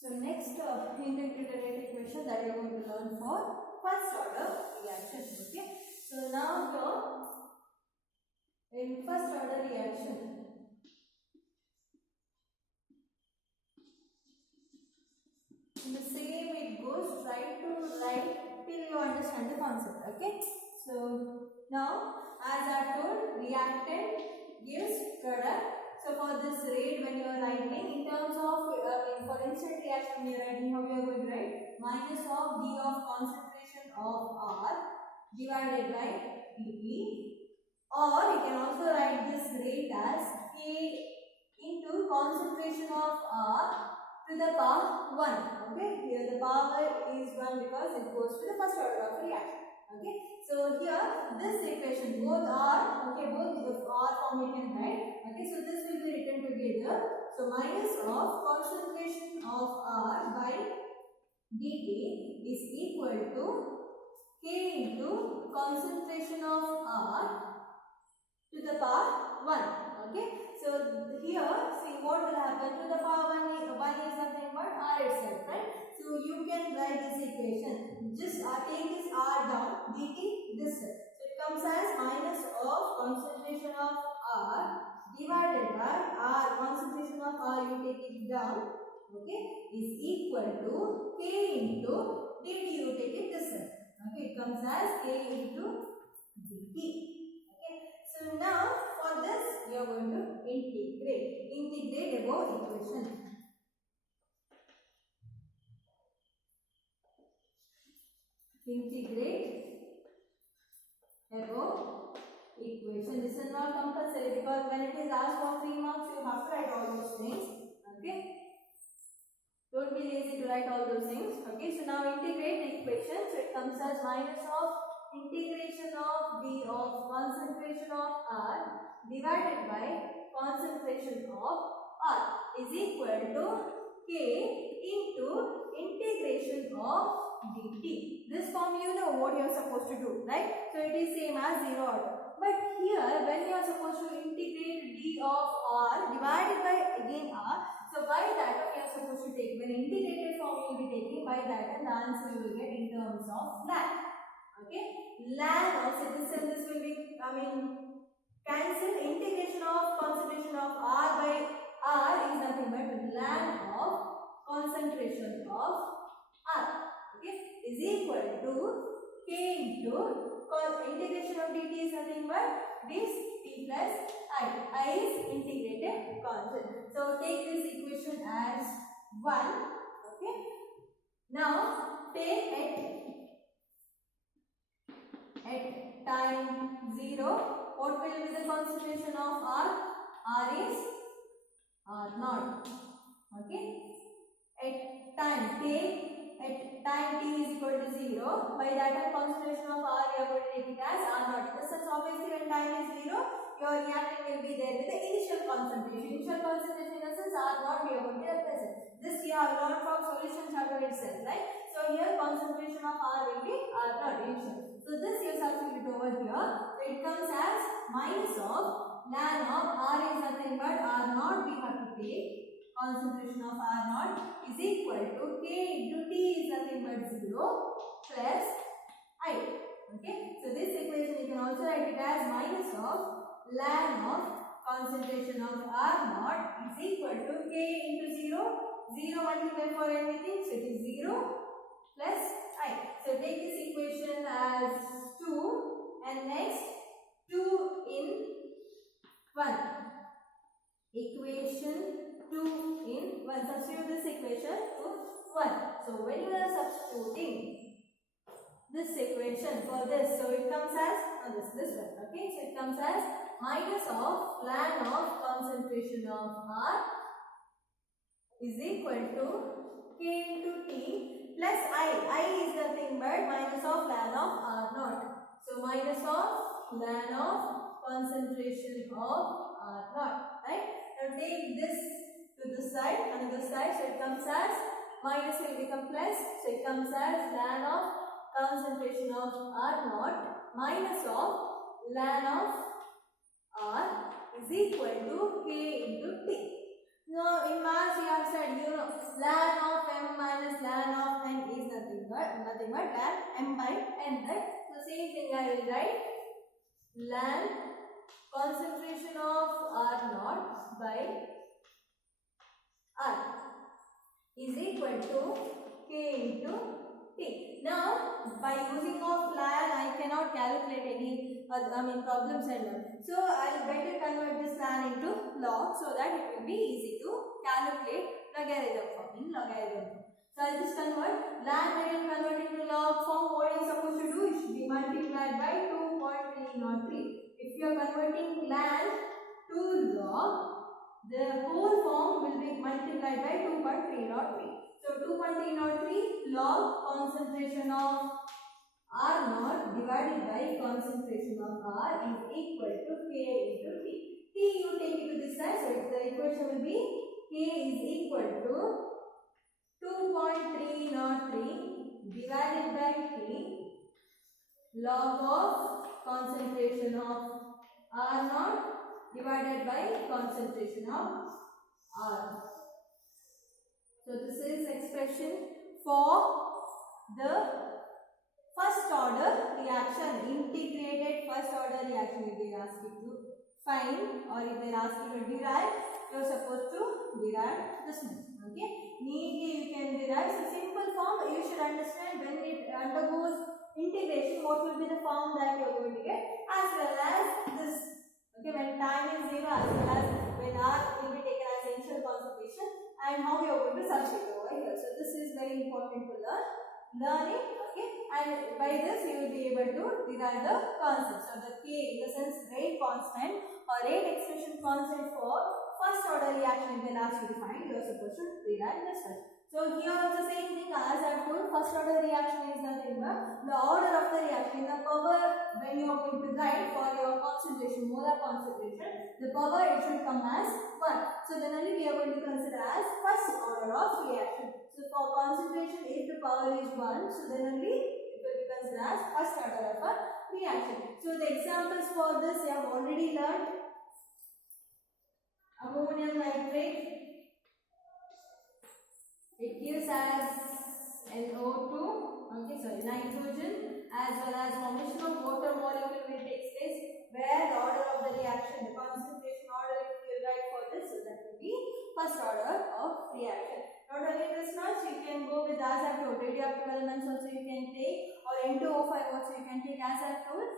So next integrated rate equation that you are going to learn for first order reaction. Okay. So now here in first order reaction, in the same it goes, try to write till you understand the concept. Okay. So now as I told, reactant gives product. So for this rate, when you are writing in terms of for instant reaction, we are writing how we are going to write minus of d of concentration of R divided by dt, or you can also write this rate as K into concentration of R to the power 1. Okay, here the power is 1 because it goes to the first order of reaction. Okay, so here this equation both are okay, both R form you can write. Okay, so this will be written together. So minus of concentration of R by dt is equal to K into concentration of R to the power 1. Okay, so here see what will happen to the power 1 is nothing but R itself, right? So you can write this equation, just take this R down, dt this side. So it comes as minus of concentration of R divided by R, concentration of R you take it down, okay, is equal to K into dt you take it this side. Okay, it comes as K into dt. So now for this we are going to integrate above equation. Integrate above equation. This is not compulsory because when it is asked for 3 marks, you have to write all those things. Okay. Don't be lazy to write all those things. Okay. So now integrate the equation. So it comes as minus of integration of d of concentration of R divided by concentration of R is equal to K into integration of dt. This form you know what you are supposed to do, right? So it is same as 0 order. But here when you are supposed to integrate d of R divided by again R, so by that you are supposed to take, when integrated form you will be taking, by that and the answer you will get in terms of ln. Okay, ln also this will be, cancel. Integration of concentration of R by R is nothing but ln of concentration of R, okay, is equal to K into integration of dt is nothing but this t plus I is integrated constant. So take this equation as 1. Okay, now take at time 0, what will be the concentration of R? R is R naught. Okay, at time t is equal to 0, by that time concentration of R you are going to take it as R naught. This is obviously when time is 0, your reactant will be there with the initial concentration. Initial concentration in the sense R naught we are going to represent. This you have learned from solution chapter itself, right? So here concentration of R will be R naught initial. So this you substitute over here. So it comes as minus of ln of R is nothing but R naught we have to take. Concentration of R naught is equal to K into T is nothing but 0 plus I. Okay, so this equation you can also write it as minus of ln of concentration of R naught is equal to K into 0. 0 multiplied for anything, so it is 0 plus I. So take this equation as 2 and next 2 in 1. Equation 2 in 1. Substitute this equation to 1. So when you are substituting this equation for this, so it comes as this one. Okay, so it comes as minus of ln of concentration of R is equal to K into T plus I is nothing but minus of ln of R naught. So minus of ln of concentration of R naught, right? Now take this to this side, another side, so it comes as minus will become plus, so it comes as ln of concentration of R naught minus of ln of R is equal to K into T. Now in mass you have said, ln of nothing but ln m by n, right? So same thing I will write ln concentration of R naught by R is equal to K into T. Now by using of ln I cannot calculate any problems and all. So I will better convert this ln into log so that it will be easy to calculate logarithm form in logarithm form. So I will just convert ln when you convert into log form. What you are supposed to do? It should be multiplied by 2.303. If you are converting ln to log, the whole form will be multiplied by 2.303. So 2.303 log concentration of R naught divided by concentration of R is equal to K into T. T you take it to this side, so the equation will be K is equal to 2.303 divided by T log of concentration of R naught divided by concentration of R. So this is expression for the first order reaction, integrated first order reaction. If they ask you to find or if they ask you to derive, you are supposed to derive this one. Okay, neatly you can derive. So simple form you should understand when it undergoes integration, what will be the form that you are going to get, as well as this. Okay, when time is 0, as well as when R will be taken as initial concentration, and how we are going to substitute over here. So this is very important to learning. Okay, and by this you will be able to derive the concept. So the K, in the sense rate constant or rate expression constant for first order reaction, when asked you to find, you are supposed to derive this one. So here also same thing as I have told, first order reaction is nothing but the order of the reaction, the power when you are going to write for your concentration, molar concentration, the power it should come as 1. So then only we are going to consider as first order of reaction. So for concentration, if the power is 1, so then only it will be considered as first order of a reaction. So the examples for this you have already learned. Ammonium nitrate, it gives as NO2, okay, sorry, nitrogen, as well as formation of water molecule will take place, where the order of the reaction, the concentration order, if you write for this, so that will be first order of reaction. Not only this much, you can go with, as I told, radioactive elements also you can take, or N2O5 also you can take, as I told,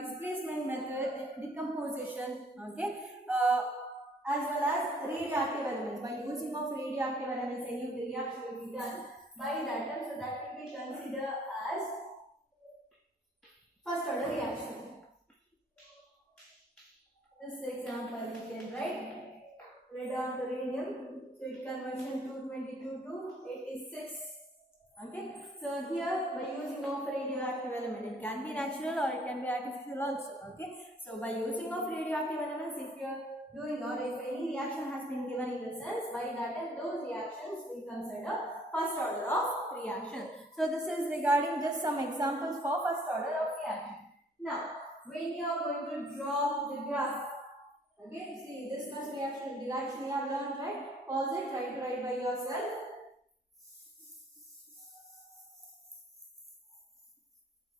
displacement method, decomposition, okay, as well as radioactive elements. By using of radioactive elements, any of the reaction will be done by that time, so that will be considered as first order reaction. This example you can write radon to radium, so it conversion 222 to 86. Okay, so here by using of radioactive element, it can be natural or it can be artificial also. Okay, so by using of radioactive elements, if you are doing or if any reaction has been given in the sense, by that time those reactions we consider first order of reaction. So this is regarding just some examples for first order of reaction. Now when you are going to draw the graph, okay, see this much reaction you have learned, right? Pause it, try to write by yourself.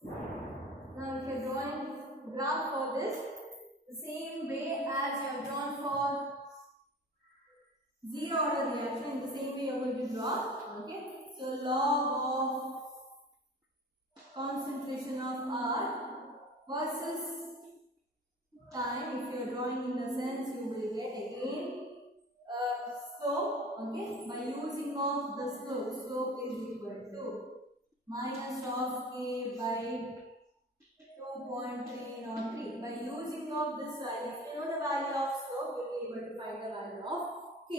Now if you are drawing graph for this, the same way as you have drawn for zero order reaction, in the same way you are going to draw. Okay, so log of concentration of R versus time. If you are drawing in the sense, you will get again slope. Okay, by using of the slope is equal to minus of K by 2.303. By using of this value, if you know the value of slope, you will be able to find the value of K.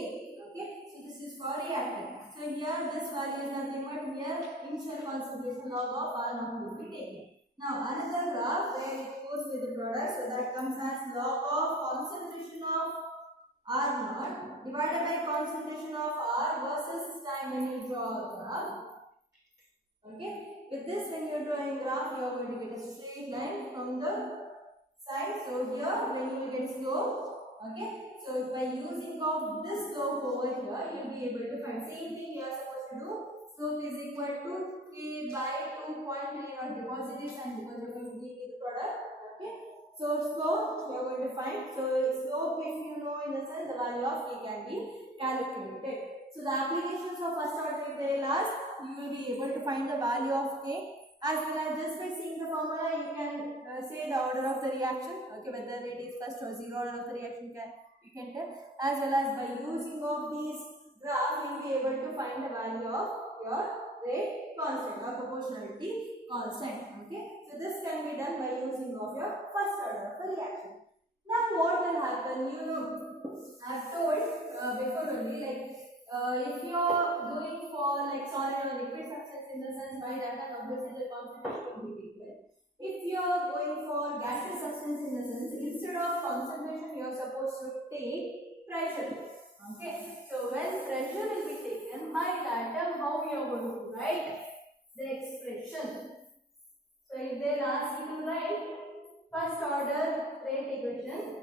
Okay, so this is for reactant. So here this value is nothing but here initial concentration log of R naught will be taken. Now another graph where it goes with the product, so that comes as log of concentration of R naught divided by concentration of R versus time when you draw a graph. Okay, with this when you are drawing graph, you are going to get a straight line from the side. So here when you will get slope, okay, so by using of this slope over here, you will be able to find. Same thing you are supposed to do. Slope is equal to K कि by 2.3 not because it is and because you are going to give me the product. Okay. So slope we are going to find. So slope, if you know, in the sense the value of k can be calculated. So the applications of first order integral are, you will be able to find the value of k, as well as just by seeing the formula you can say the order of the reaction. Okay, whether it is first or zero order of the reaction you can tell, as well as by using of these graph you will be able to find the value of your rate constant or proportionality constant. Okay, so this can be done by using of your first order of the reaction. Now what will happen, you know, I have told before only, like if you are doing for like solid or liquid substance, in the sense by that obviously the concentration will be taken. If you are going for gaseous substance, in the sense instead of concentration you are supposed to take pressure. Okay, so when pressure will be taken, by that term how we are going to write the expression. So if they ask you to write first order rate equation,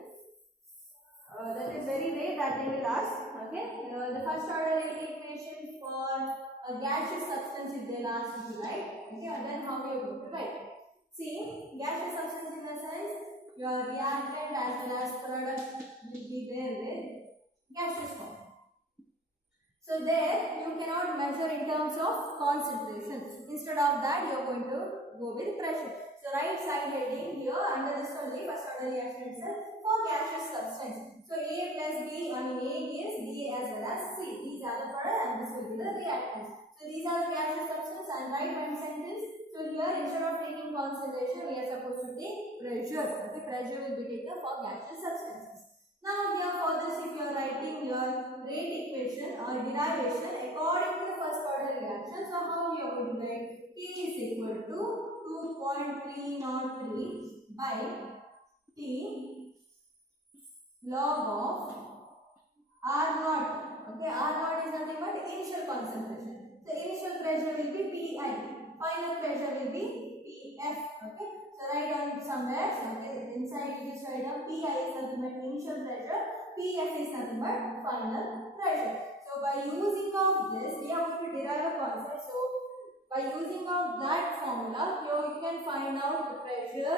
that is very rare that they will ask. Okay, the first order rate equation for a gaseous substance, if they will ask you to write. Okay, and then how we are going to write. See, gaseous substance in the sense your reactant as well as product will be there with gaseous form. So there you cannot measure in terms of concentration. Instead of that you are going to go with pressure. So right side heading here under this only first order reaction itself for gaseous substance. So A plus B, A gives B as well as C. These are the product and this will be the reactants. So these are the gaseous substance, and write one sentence. So here instead of taking concentration we are supposed to take pressure. Okay, pressure will be taken for gaseous substances. Now here for this, if you are writing your rate equation or derivation according to the first order reaction, so how you are going to write? K is equal to 2.303 by T log of R naught. Okay, R naught is nothing but initial concentration. So initial pressure will be Pi, final pressure will be Pf. Okay, so write on somewhere. Okay, inside you just write down Pi is nothing but initial pressure, Pf is nothing but final pressure. So by using of this, we are going to derive a concept. So by using of that formula, here you can find out the pressure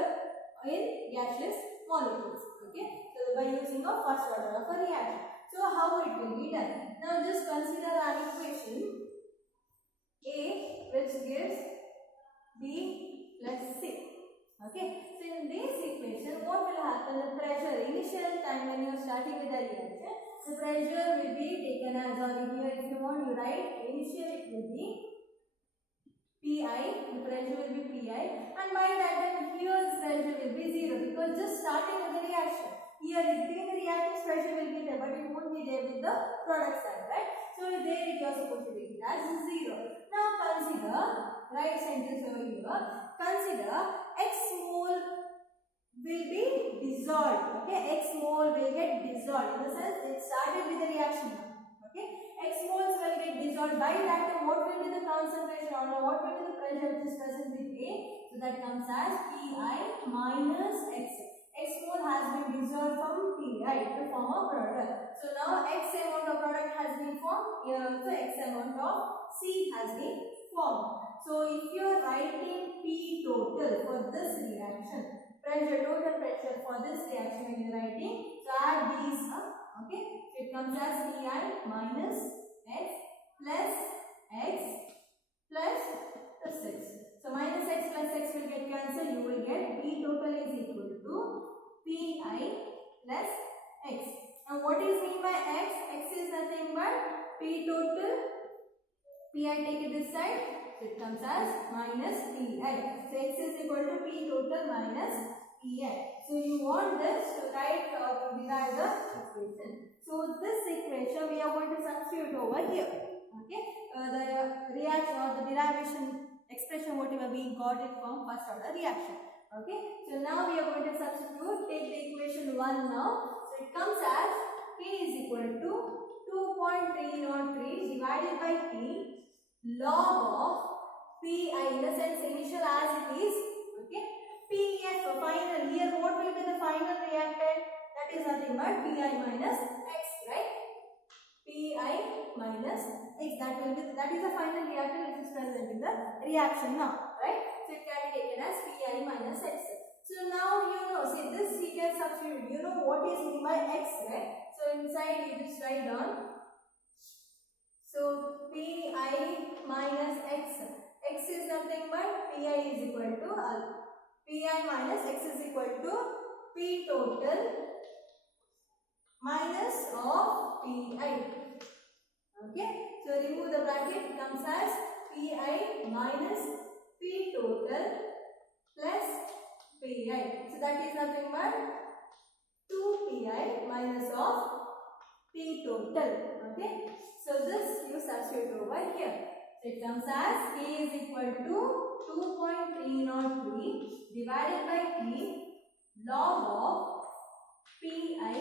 in gaseous molecules. Okay, so by using of first order of a reaction. So how it will be done? Now just consider an equation A which gives B plus C. Okay, so in this equation what will happen? The pressure, initial time when you are starting with the reaction, the pressure will be taken as, or here if you want you write initial, it will be Pi, the pressure will be Pi, and by that time here the pressure will be 0 because just starting with the reaction. Here between the reactants pressure will be there, but it won't be there with the product side, right? So there you are supposed to take it as 0. Now consider, right sentence over here, consider x mole will be dissolved. Okay, x mole will get dissolved. In the sense it started with the reaction now. Okay, x moles will get dissolved. By that time what will be the concentration or what will be the pressure which is present with A? So that comes as Pi minus x. X mole has been dissolved from P, right, to form a product. So now X amount of product has been formed. Here also X amount of C has been formed. So if you are writing P total for this reaction, total pressure for this reaction when you are writing, so add these up. Okay, so it comes as Pi minus X plus X plus 6. So minus X plus X will get cancelled. You will get P total is equal to Pi plus X. Now what is mean by X? X is nothing but P total. Pi take it this side. So it comes as minus Pi. So X is equal to P total minus Pi. So you want this to write or to derive the equation. So this equation we are going to substitute over here. Okay, the reaction or the derivation expression whatever we got it from first order reaction. Okay, so now we are going to substitute, take the equation 1 now. So it comes as K is equal to 2.303 divided by T log of Pi, in the sense initial as it is. Okay, Pf final, here what will be the final reactant? That is nothing but Pi minus X, right? Pi minus X. That is the final reactant which is present in the reaction now, right? So it can be taken as Pi minus X. So now you know, see this you can substitute. You know what is my X, right? So inside you just write down. So Pi minus X. X is nothing but Pi is equal to Pi minus X is equal to P total minus of Pi. Okay, so remove the bracket, comes as Pi minus P total plus Pi. So that is nothing but 2 Pi minus of P total. Okay, so this you substitute over here. So it comes as K is equal to 2.303 divided by T log of Pi.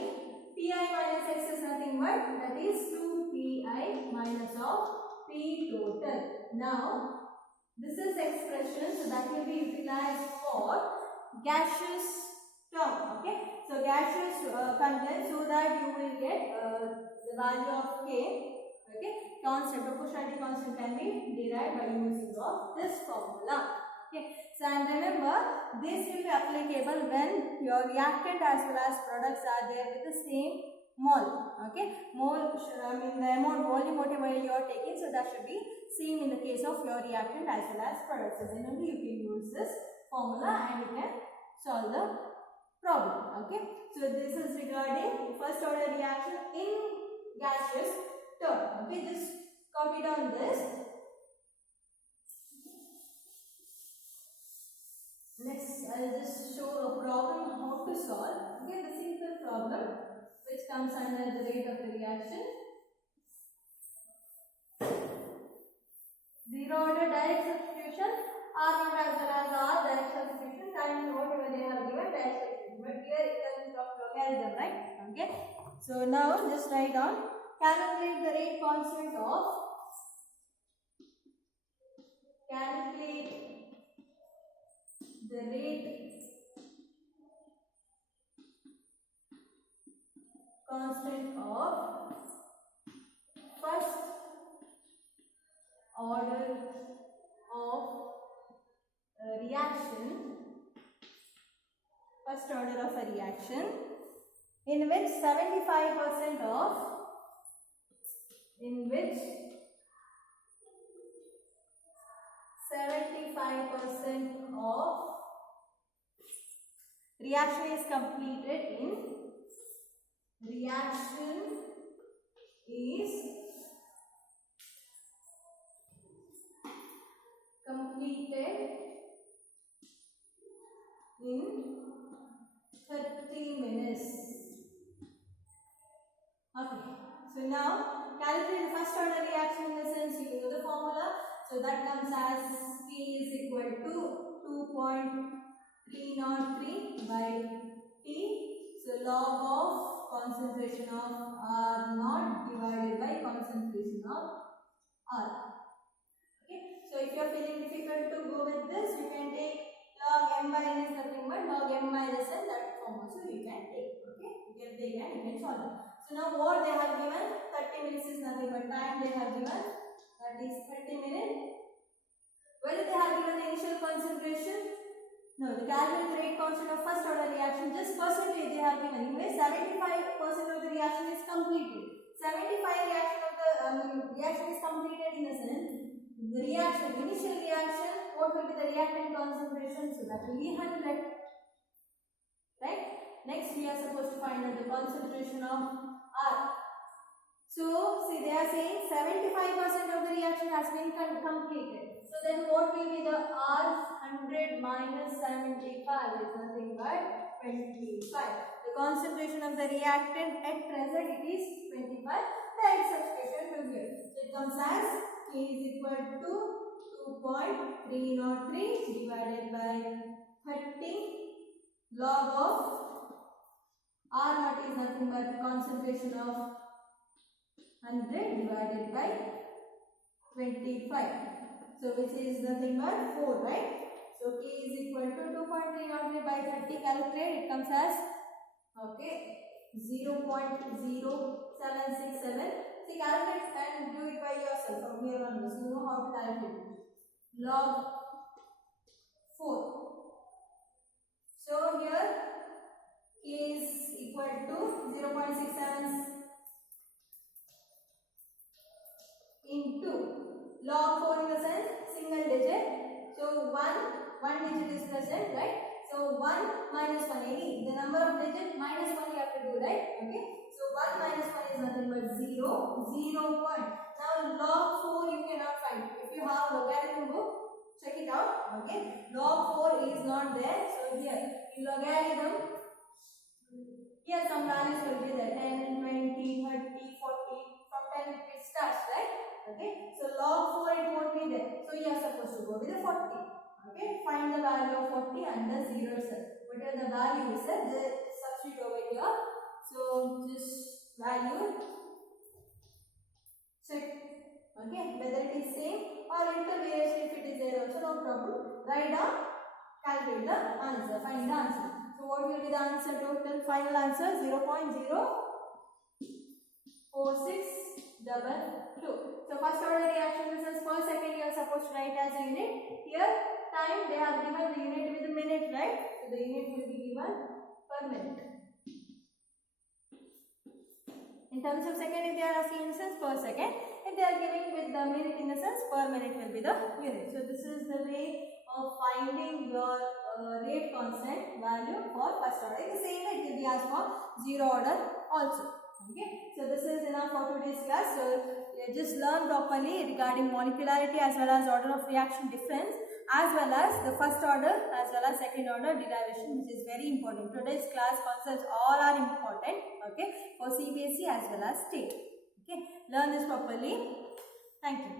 Pi minus X is nothing but that is 2 Pi minus of P total. Now this is expression, so that will be utilized for gaseous term. Okay, so gaseous content, so that you will get the value of K. Okay, constant, proportionality constant can be derived by using of this formula. Okay, so and remember this will be applicable when your reactant as well as products are there with the same mole. Okay, mole, I mean the amount volume whatever you are taking, so that should be same in the case of your reactant as well as products. So then only you can use this formula and you can solve the problem. Okay, so this is regarding first order reaction in gaseous term. Okay, just copy down this. Next, I'll just show a problem how to solve. Okay, the simple problem which comes under the rate of the reaction. Zero order direct substitution, R not as well as R direct substitution, and whatever they have given direct substitution. But here it comes of logarithm, right? Okay. So now just write down, calculate the rate constant of, calculate the rate constant of first order of reaction, first order of a reaction in which 75% of reaction is completed in in 30 minutes. Okay, so now calculate the first order reaction in the sense you know the formula. So that comes as K is equal to 2.303 by T. So log of concentration of R naught divided by concentration of R. Okay, so if you are feeling difficult to go with this, you can take log m by n is nothing but log m minus n, that form also you can take. Okay, you can take and you can solve it. So now what they have given, 30 minutes is nothing but time they have given, that is 30 minutes. Whether they have given the initial concentration? No, the calculate the rate constant of first order reaction, just percentage they have given. Anyway, 75% of the reaction is completed. 75 reaction is completed in the sense, the reaction, initial reaction, what will be the reactant concentration? So that will be 100. Right? Next we are supposed to find out the concentration of R. So see, they are saying 75% of the reaction has been completed. So then what will be the R 100 minus 75 is nothing but 25. The concentration of the reactant at present it is 25. Direct substitution to here. So it comes as K is equal to 2.303 divided by 30 log of R naught is nothing but concentration of 100 divided by 25. So which is nothing but 4, right? So K is equal to 2.303 by 30. Calculate, it comes as okay 0.0767. See, calculate and do it by yourself from here onwards. You know how to calculate. Log 4. So here k is equal to 0.67 into log 4 in the sense single digit. So 1 digit is present, right? So 1 minus 1, any the number of digits minus 1 you have to do, right? Okay. So 1 minus 1 is nothing but 0. 0 point. Now log 4 you cannot find. If you have logarithm book, check it out. Okay. Log 4 is not there. So here in logarithm, here some values will be there. 10, 20, 30, 40. From 10 it starts, right? Okay. So log 4 it won't be there. So you are supposed to go with the 40. Okay. Find the value of 40 and the 0 itself. Whatever the value is there, just substitute over here. So just value, check, okay, whether it is same or little variation. If it is there also, no problem. Write down, calculate the answer, find the answer. So what will be the answer? Total final answer 0.04622. So first order reaction resistance per second you are supposed to write as a unit. Here time they have given the unit with a minute, right? So the unit will be given per minute. In terms of second, if they are asking in the sense per second, if they are giving with the minute in the sense per minute will be the unit. So this is the way of finding your rate constant value for first order. In the same way it will be asked for zero order also. Okay. So this is enough for today's class. So just learn properly regarding molecularity as well as order of reaction difference, as well as the first order as well as second order derivation, which is very important. Today's class concepts all are important, okay, for CBSE as well as state. Okay, learn this properly. Thank you.